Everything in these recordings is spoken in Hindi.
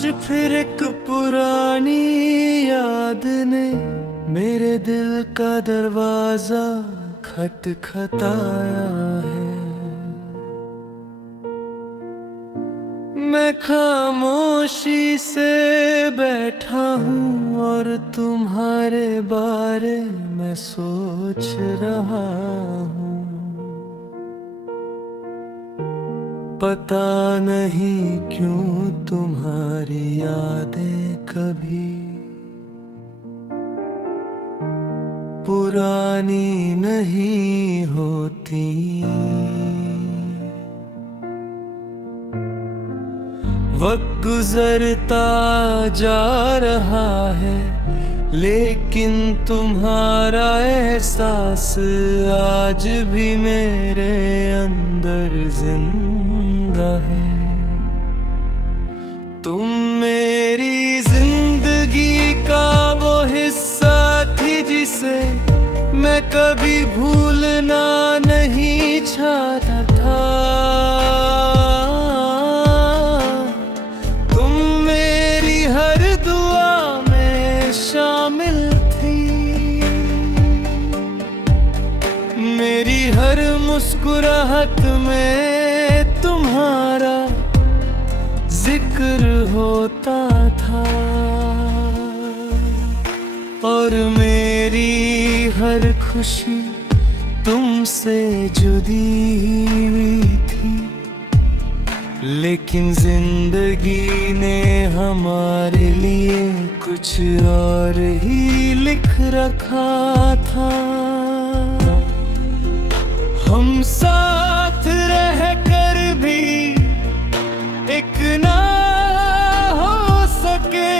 आज फिर एक पुरानी याद ने मेरे दिल का दरवाजा खटखटाया है। मैं खामोशी से बैठा हूँ और तुम्हारे बारे में सोच रहा हूँ। पता नहीं क्यों तुम्हारी यादें कभी पुरानी नहीं होती। वक्त गुजरता जा रहा है लेकिन तुम्हारा एहसास आज भी मेरे अंदर जिंदा है। तुम मेरी जिंदगी का वो हिस्सा थी जिसे मैं कभी भूलना नहीं चाहता था। तुम मेरी हर दुआ में शामिल थी, मेरी हर मुस्कुराहट में तुम्हारा जिक्र होता था और मेरी हर खुशी तुमसे जुड़ी हुई थी। लेकिन जिंदगी ने हमारे लिए कुछ और ही लिख रखा था। हम साथ रहकर भी एक ना हो सके।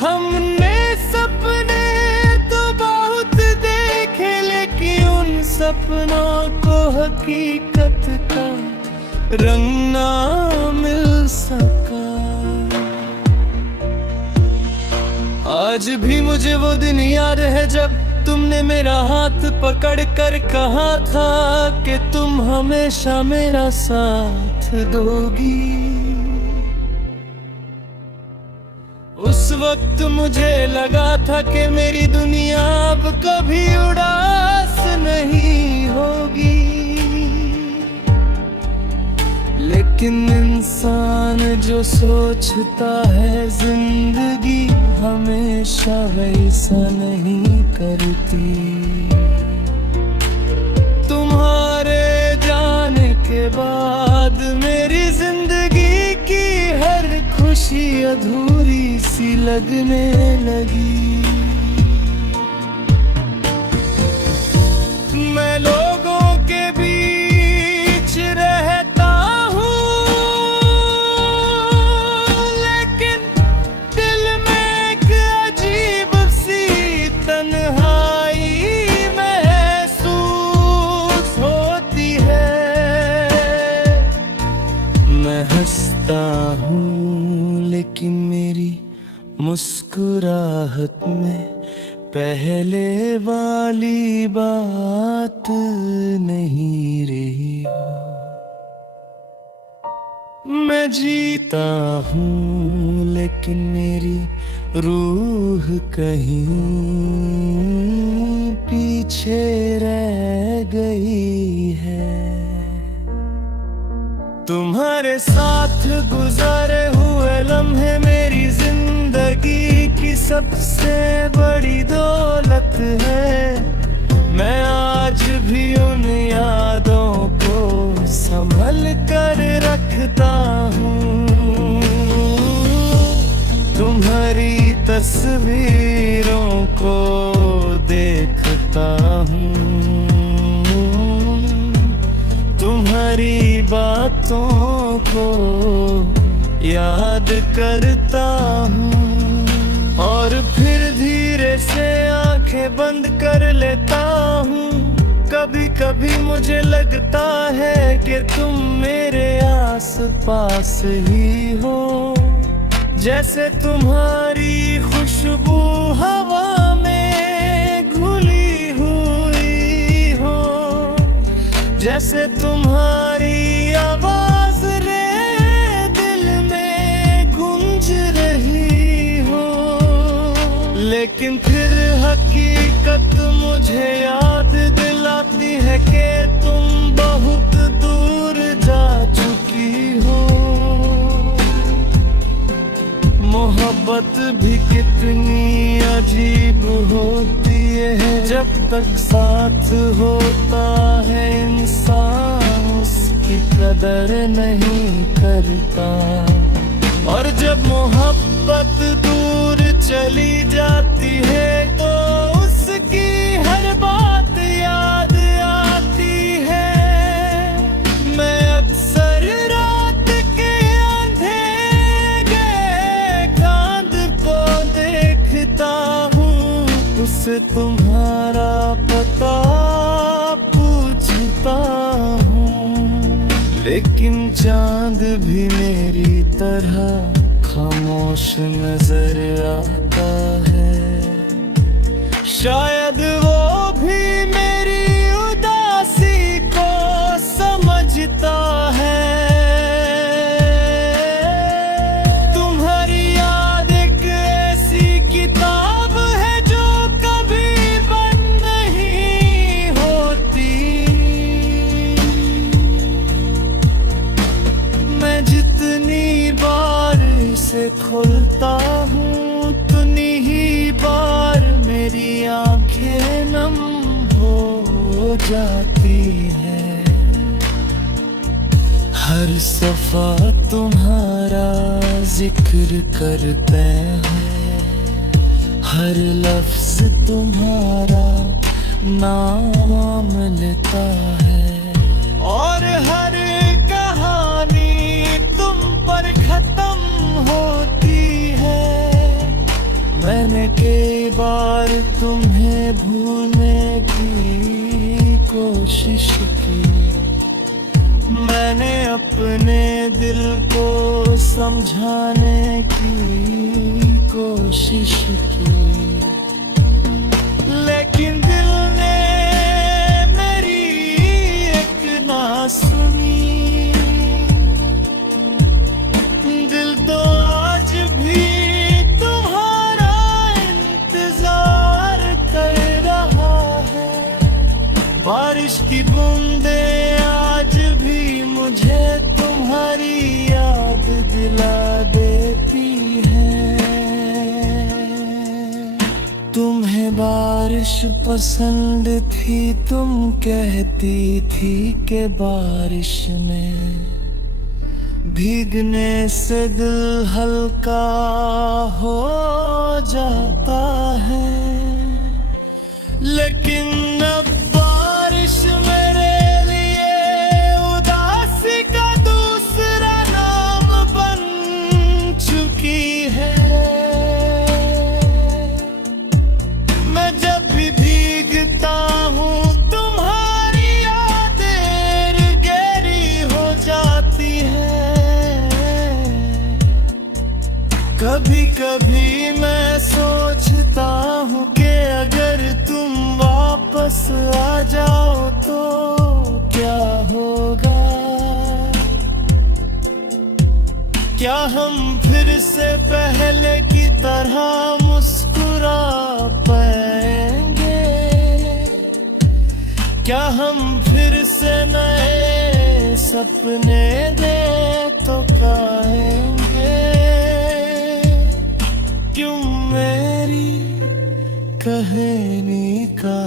हमने सपने तो बहुत देखे लेकिन उन सपनों को हकीकत का रंग ना मिल सका। आज भी मुझे वो दिन याद है जब तुमने मेरा हाथ पकड़ कर कहा था कि तुम हमेशा मेरा साथ दोगी। उस वक्त मुझे लगा था कि मेरी दुनिया अब कभी उदास नहीं होगी। लेकिन इंसान जो सोचता है जिंदगी हमेशा वैसा नहीं करती। तुम्हारे जाने के बाद मेरी जिंदगी की हर खुशी अधूरी सी लगने लगी। मैं लोगों के बीच रहता हूँ लेकिन दिल में एक अजीब सी तन्हाई महसूस होती है। मैं हंसता हूँ लेकिन मेरी मुस्कुराहट में पहले वाली बात नहीं रही। मैं जीता हूँ लेकिन मेरी रूह कहीं पीछे रह गई है। तुम्हारे साथ गुजारे हुए लम्हे मेरी जिंदगी की सबसे बड़ी दौलत है। मैं आज भी उन यादों को संभल कर रखता हूँ। तुम्हारी तस्वीरों को देखता हूँ, तुम्हारी बातों को याद करता हूँ और फिर धीरे से आंखें बंद कर लेता हूँ। कभी कभी मुझे लगता है कि तुम मेरे आस पास ही हो, जैसे तुम्हारी खुशबू हवा में घुली हुई हो, जैसे तुम्हारी आवाज रे दिल में गुनगुनाती लेकिन फिर हकीकत मुझे याद दिलाती है कि तुम बहुत दूर जा चुकी हो। मोहब्बत भी कितनी अजीब होती है, जब तक साथ होता है इंसान उसकी कदर नहीं करता, और जब मोहब्बत दूर चली जाती है तो उसकी हर बात याद आती है। मैं अक्सर रात के अंधेरे चांद को देखता हूँ, उससे तुम्हारा पता पूछता हूँ, लेकिन चांद भी मेरी तरह खामोश नजर आता है। शायद वो भी मेरी उदासी को समझता है। तुम्हारी याद एक ऐसी किताब है जो कभी बंद नहीं होती। मैं जितनी बार इसे खोलता हूँ उतनी ही बार मेरी आंखें नम हो जाती है। हर सफा तुम्हारा जिक्र करते हैं, हर लफ्ज तुम्हारा नाम लेता है, और हर कहानी तुम पर खत्म होती है। मैंने कई बार तुम्हें भूलने की कोशिश की, मैंने अपने दिल को समझाने की कोशिश की, लेकिन दिल ने मेरी एक ना सुनी। दिल तो आज भी तुम्हारा इंतजार कर रहा है। बारिश की बूंदें आज भी मुझे तुम्हारी याद दिला देती हैं। तुम्हें बारिश पसंद थी, तुम कहती थी कि बारिश में भीगने से दिल हल्का हो जाता है, लेकिन अब बारिश मेरे लिए उदासी का दूसरा नाम बन चुकी है। मैं जब भी भीगता हूँ तुम्हारी यादें गहरी हो जाती है। कभी कभी मैं सोचता हूँ कि अगर तुम वापस आ जाओ तो क्या होगा। क्या हम फिर से पहले की तरह मुस्कुरा पाएंगे? क्या हम फिर से नए सपने दे तो पाएंगे? क्यों मेरी कहानी का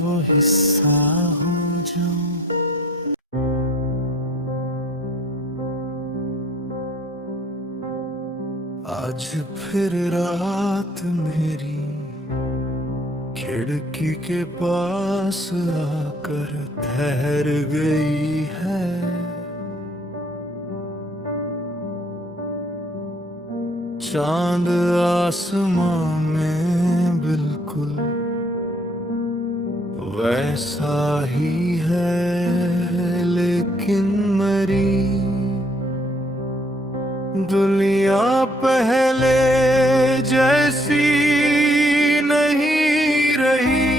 वो हिस्सा हो जाऊं? आज फिर रात मेरी खिड़की के पास आकर ठहर गई है। चांद आसमां में बिल्कुल वैसा ही है, लेकिन मरी दुनिया पहले जैसी नहीं रही।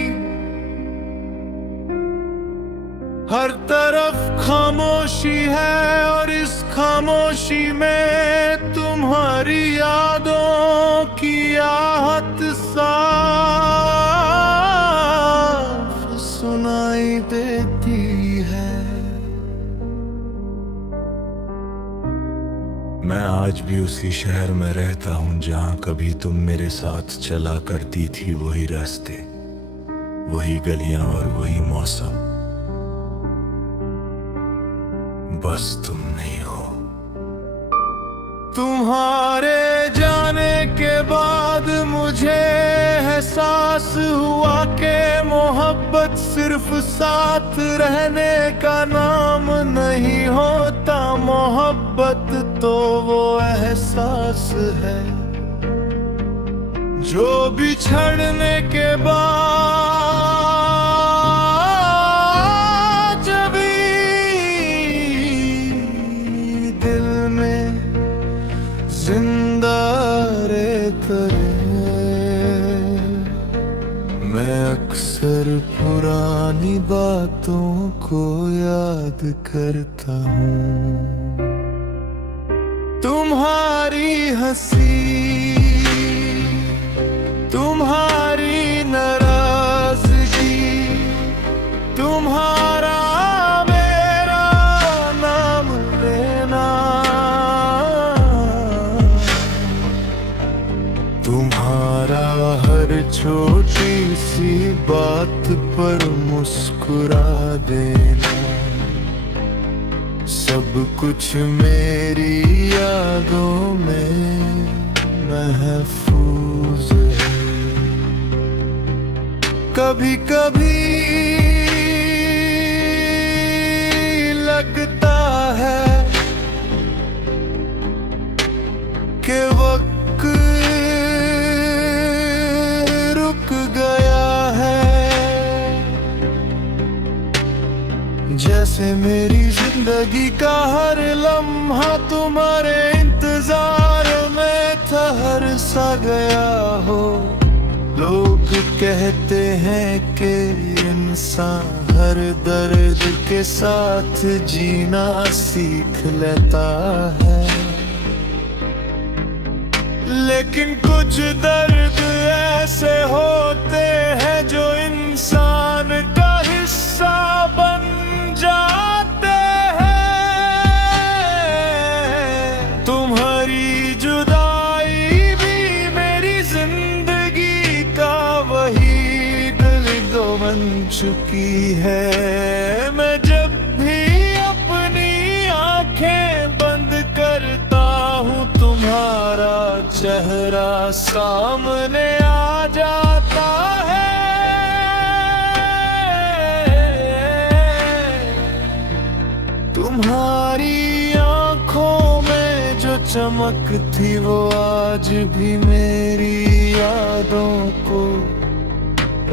हर तरफ खामोशी है और इस खामोशी में तुम्हारी यादों की आहट सा मैं आज भी उसी शहर में रहता हूँ जहाँ कभी तुम मेरे साथ चला करती थी। वही रास्ते, वही गलियां और वही मौसम, बस तुम नहीं हो। तुम्हारे जाने के बाद मुझे एहसास हुआ कि मोहब्बत सिर्फ साथ रहने का नाम नहीं होता। मोहब्बत तो वो एहसास है जो बिछड़ने के बाद भी दिल में जिंदा रहता है। मैं अक्सर पुरानी बातों को याद करता हूँ। तुम्हारी हंसी, तुम्हारी नाराजगी, तुम्हारा मेरा नाम लेना, तुम्हारा हर छोटी सी बात पर मुस्कुरा देना, सब कुछ मेरी यादों में महफूज है। कभी कभी लगता है कि वक्त रुक गया है, जैसे मेरी जिंदगी का हर लम्हा तुम्हारे इंतजार में ठहर सा गया हो। लोग कहते हैं कि इंसान हर दर्द के साथ जीना सीख लेता है, लेकिन कुछ दर्द ऐसे होते हैं जो इंसान का हिस्सा बन जाते हैं। तुम्हारी जुदाई भी मेरी जिंदगी का वही दर्द बन चुकी है। मैं जब भी अपनी आंखें बंद करता हूँ तुम्हारा चेहरा सामने आ जाता है। तुम्हारी आंखों में जो चमक थी वो आज भी मेरी यादों को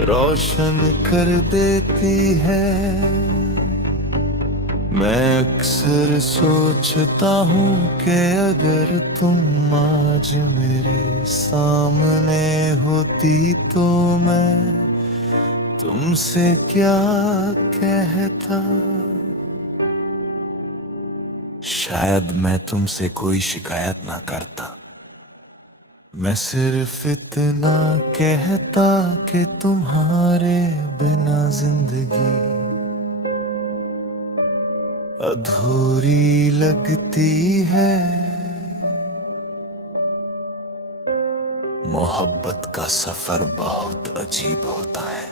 रोशन कर देती है। मैं अक्सर सोचता हूँ कि अगर तुम आज मेरे सामने होती तो मैं तुमसे क्या कहता। शायद मैं तुमसे कोई शिकायत ना करता, मैं सिर्फ इतना कहता कि तुम्हारे बिना जिंदगी अधूरी लगती है। मोहब्बत का सफर बहुत अजीब होता है,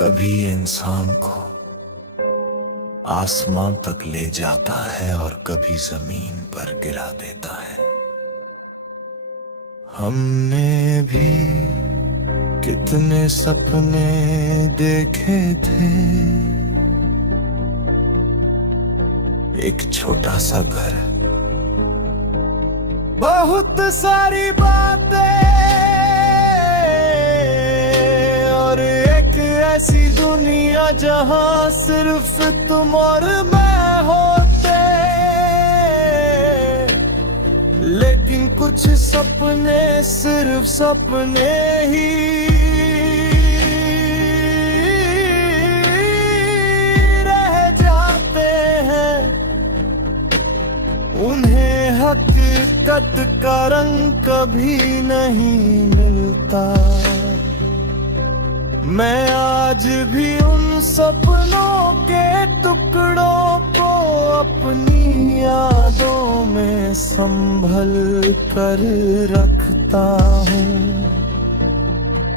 कभी इंसान को आसमान तक ले जाता है और कभी जमीन पर गिरा देता है। हमने भी कितने सपने देखे थे, एक छोटा सा घर, बहुत सारी बातें और एक ऐसी दुनिया जहां सिर्फ तुम और मैं होते। लेकिन कुछ सपने सिर्फ सपने ही रह जाते हैं, उन्हें हकीकत का रंग कभी नहीं मिलता। मैं आज भी उन सपनों के टुकड़ों को अपनी यादों में संभल कर रखता हूँ।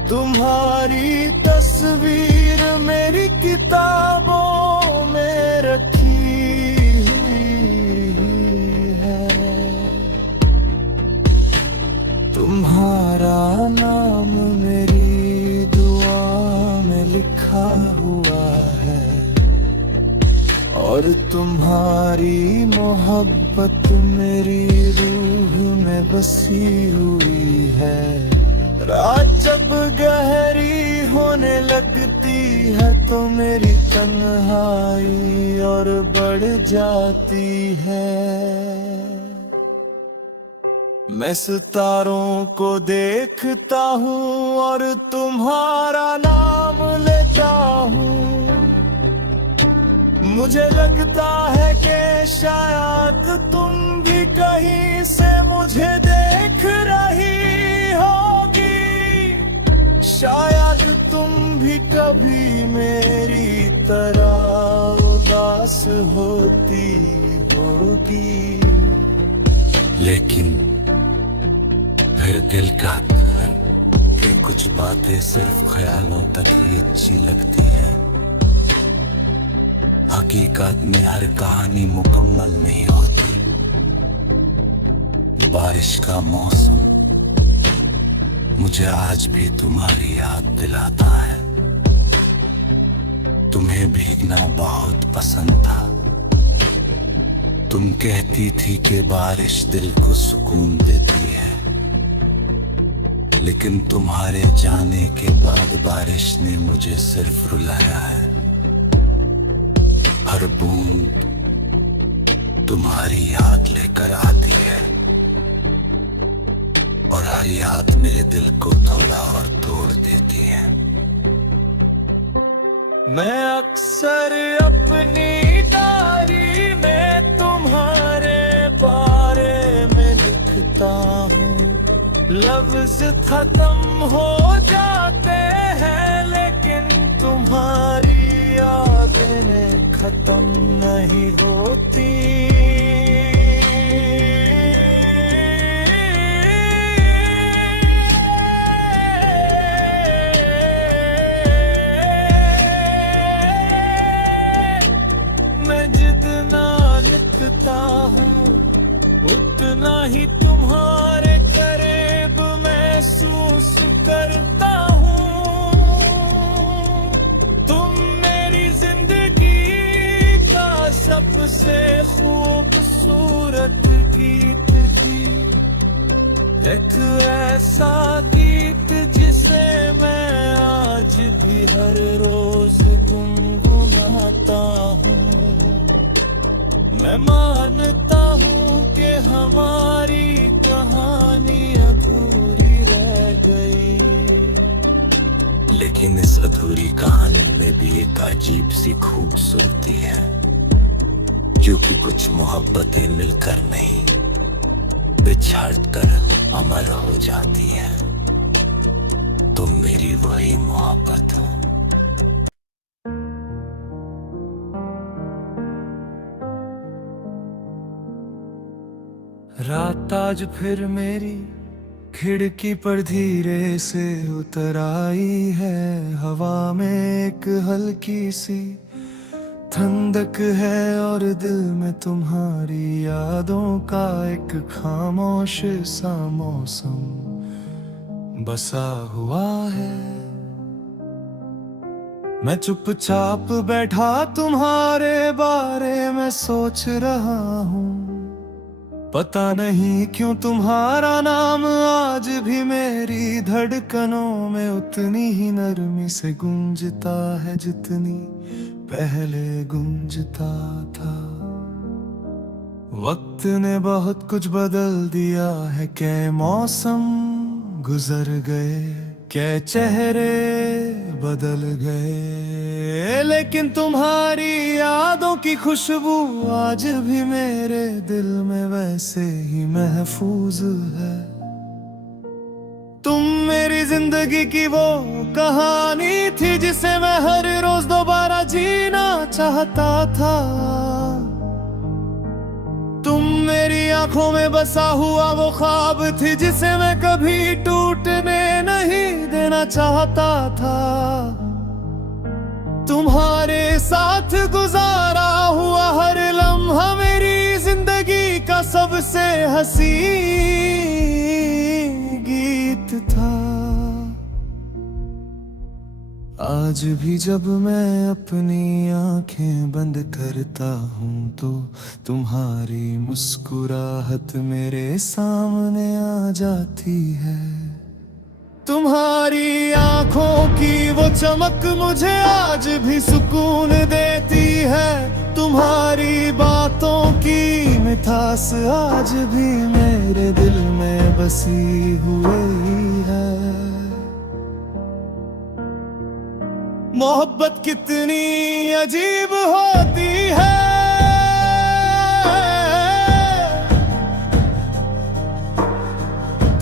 तुम्हारी तस्वीर मेरी किताबों में रखी हुई है। तुम्हारा नाम मेरी दुआ में लिखा हुआ है और तुम्हारी मोहब्बत मेरी रूह में बसी हुई है। रात जब गहरी होने लगती है तो मेरी तन्हाई और बढ़ जाती है। मैं सितारों को देखता हूँ और तुम्हारा नाम लेता हूँ। मुझे लगता है कि शायद तुम भी कहीं से मुझे देख रही होगी। शायद तुम भी कभी मेरी तरह उदास होती होगी। लेकिन फिर दिल का कहन कि कुछ बातें सिर्फ ख्यालों तक ही अच्छी लगती हैं। हकीकत में हर कहानी मुकम्मल नहीं होती। बारिश का मौसम मुझे आज भी तुम्हारी याद दिलाता है। तुम्हें भीगना बहुत पसंद था। तुम कहती थी कि बारिश दिल को सुकून देती है, लेकिन तुम्हारे जाने के बाद बारिश ने मुझे सिर्फ रुलाया है। हर बूंद तुम्हारी याद लेकर आती है और हर याद मेरे दिल को थोड़ा और तोड़ देती है। मैं अक्सर अपनी डायरी में तुम्हारे बारे में लिखता हूँ। लफ्ज खत्म हो जाते हैं लेकिन तुम्हारी यादें खत्म नहीं होती। मैं जितना लिखता हूँ उतना ही तुम्हारे करीब महसूस करता हूँ। तुम मेरी जिंदगी का सबसे खूबसूरत गीत थी। एक ऐसा गीत जिसे मैं आज भी हर रोज गुनगुनाता हूँ। मैं मानता हूँ कि हमारी कहानी अधूरी रह गई, लेकिन इस अधूरी कहानी में भी एक अजीब सी खूबसूरती है, क्योंकि कुछ मोहब्बतें मिलकर नहीं बिछड़ कर अमर हो जाती है। तुम मेरी वही मोहब्बत हो। रात आज फिर मेरी खिड़की पर धीरे से उतर आई है। हवा में एक हल्की सी ठंडक है और दिल में तुम्हारी यादों का एक खामोश सा मौसम बसा हुआ है। मैं चुपचाप बैठा तुम्हारे बारे में सोच रहा हूँ। पता नहीं क्यों तुम्हारा नाम आज भी मेरी धड़कनों में उतनी ही नरमी से गूंजता है जितनी पहले गूंजता था। वक्त ने बहुत कुछ बदल दिया है, के मौसम गुजर गए, के चेहरे बदल गए, लेकिन तुम्हारी यादों की खुशबू आज भी मेरे दिल में वैसे ही महफूज है। तुम मेरी जिंदगी की वो कहानी थी जिसे मैं हर रोज दोबारा जीना चाहता था। तुम मेरी आंखों में बसा हुआ वो ख्वाब थी जिसे मैं कभी टूटने नहीं देना चाहता था। तुम्हारे साथ गुजारा हुआ हर लम्हा मेरी जिंदगी का सबसे हंसी गीत था। आज भी जब मैं अपनी आंखें बंद करता हूँ तो तुम्हारी मुस्कुराहट मेरे सामने आ जाती है। तुम्हारी आंखों की वो चमक मुझे आज भी सुकून देती है। तुम्हारी बातों की मिठास आज भी मेरे दिल में बसी हुई है। मोहब्बत कितनी अजीब होती है,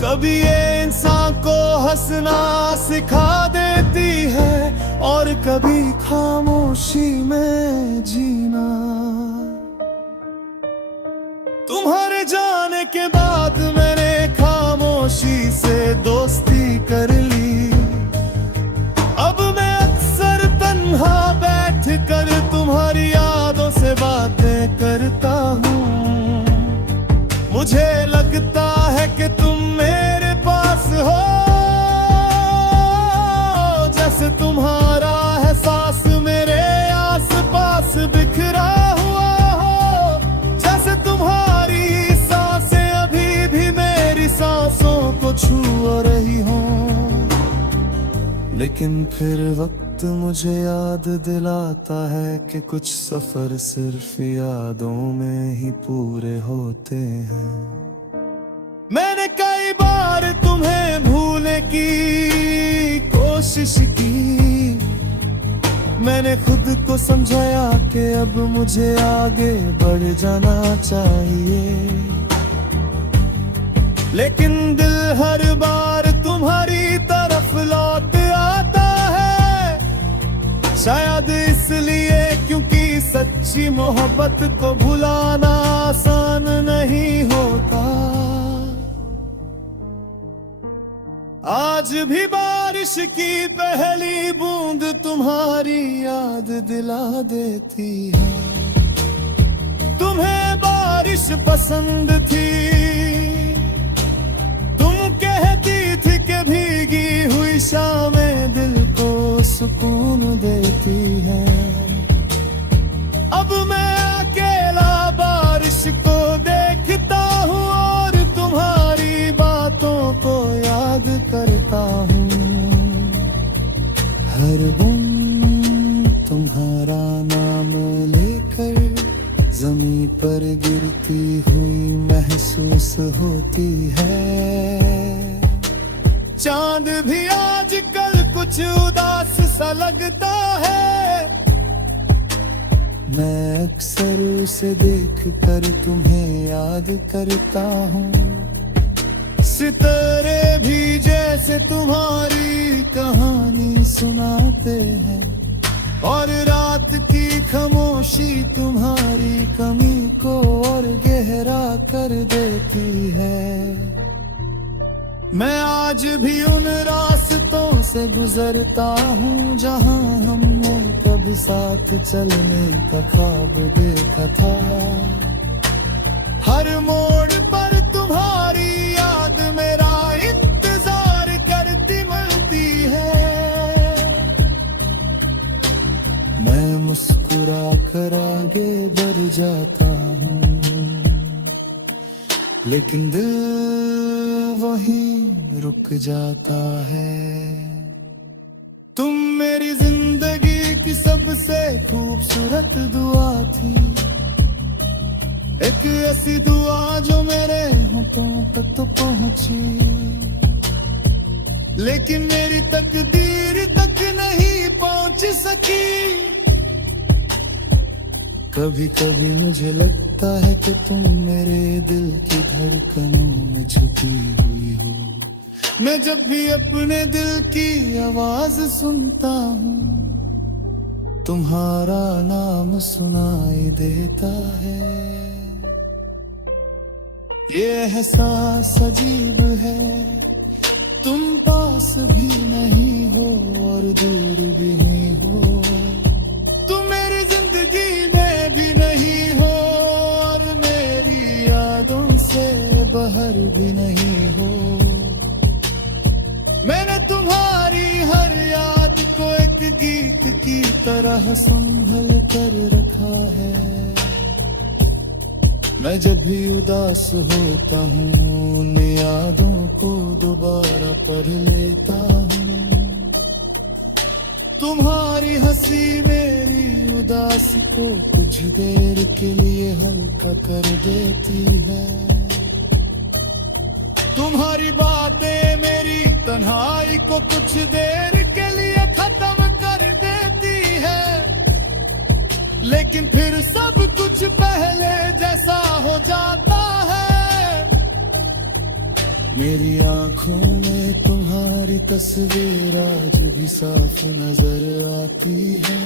कभी ये इंसान को हंसना सिखा देती है और कभी खामोशी में जीना। तुम्हारे जाने के बाद मैंने खामोशी से दोस्ती कर ली। अब मैं अक्सर तन्हा बैठ कर तुम्हारी यादों से बातें करता हूँ। मुझे लगता है कि तुम मेरे पास हो, जैसे तुम्हारा है सांस मेरे आस पास बिखरा हुआ हो, जैसे तुम्हारी सांसें अभी भी मेरी सांसों को छू रही हो। लेकिन फिर वक्त मुझे याद दिलाता है कि कुछ सफर सिर्फ यादों में ही पूरे होते हैं। मैंने कई बार तुम्हें भूलने की कोशिश की, मैंने खुद को समझाया कि अब मुझे आगे बढ़ जाना चाहिए। लेकिन दिल हर बार तुम्हारी तरफ लौट आता है, शायद इसलिए क्योंकि सच्ची मोहब्बत को भुलाना आसान नहीं होता। आज भी बारिश की पहली बूंद तुम्हारी याद दिला देती है। तुम्हें बारिश पसंद थी, तुम कहती थी कि भीगी हुई शामें दिल को सुकून देती है। अब मैं अकेला बारिश को देखता हूँ और तुम्हारी बातों को याद करता हूँ। हर बूंद तुम्हारा नाम लेकर जमीन पर गिरती हुई महसूस होती है। चांद भी आजकल कुछ उदास सा लगता है, मैं अक्सर उसे देख कर तुम्हें याद करता हूँ। सितारे भी जैसे तुम्हारी कहानी सुनाते हैं और रात की खामोशी तुम्हारी कमी को और गहरा कर देती है। मैं आज भी उन रास्तों से गुजरता हूँ जहाँ हमने कभी साथ चलने का ख्वाब देखा था। हर मोड़ पर तुम्हारी याद मेरा इंतजार करती मिलती है। मैं मुस्कुरा कर आगे बढ़ जाता हूँ, लेकिन दिल वहीं रुक जाता है। तुम मेरी जिंदगी की सबसे खूबसूरत दुआ थी, एक ऐसी दुआ जो मेरे होठों तक तो पहुंची, लेकिन मेरी तकदीर तक नहीं पहुंच सकी। कभी कभी मुझे लगता है कि तुम मेरे दिल की धड़कनों में छुपी हुई हो। मैं जब भी अपने दिल की आवाज सुनता हूँ, तुम्हारा नाम सुनाई देता है। ये एहसास अजीब है, तुम पास भी नहीं हो और दूर भी नहीं हो। तुम मेरी जिंदगी में भी नहीं हो और मेरी यादों से बाहर भी नहीं हो। मैंने तुम्हारी हर याद को एक गीत की तरह संभल कर रखा है। मैं जब भी उदास होता हूँ उन यादों को दोबारा पढ़ लेता हूँ। तुम्हारी हंसी मेरी उदासी को कुछ देर के लिए हल्का कर देती है। तुम्हारी बातें मेरी तन्हाई को कुछ देर के लिए खत्म कर देती है, लेकिन फिर सब कुछ पहले जैसा हो जाता है। मेरी आंखों में तुम्हारी तस्वीर आज भी साफ नजर आती है।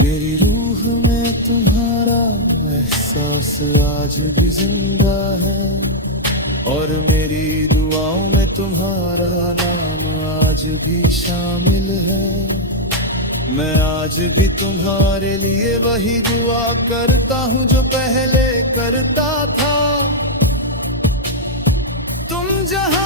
मेरी रूह में तुम्हारा एहसास आज भी जिंदा है और मेरी दुआओं में तुम्हारा नाम आज भी शामिल है। मैं आज भी तुम्हारे लिए वही दुआ करता हूँ जो पहले करता था। तुम जहाँ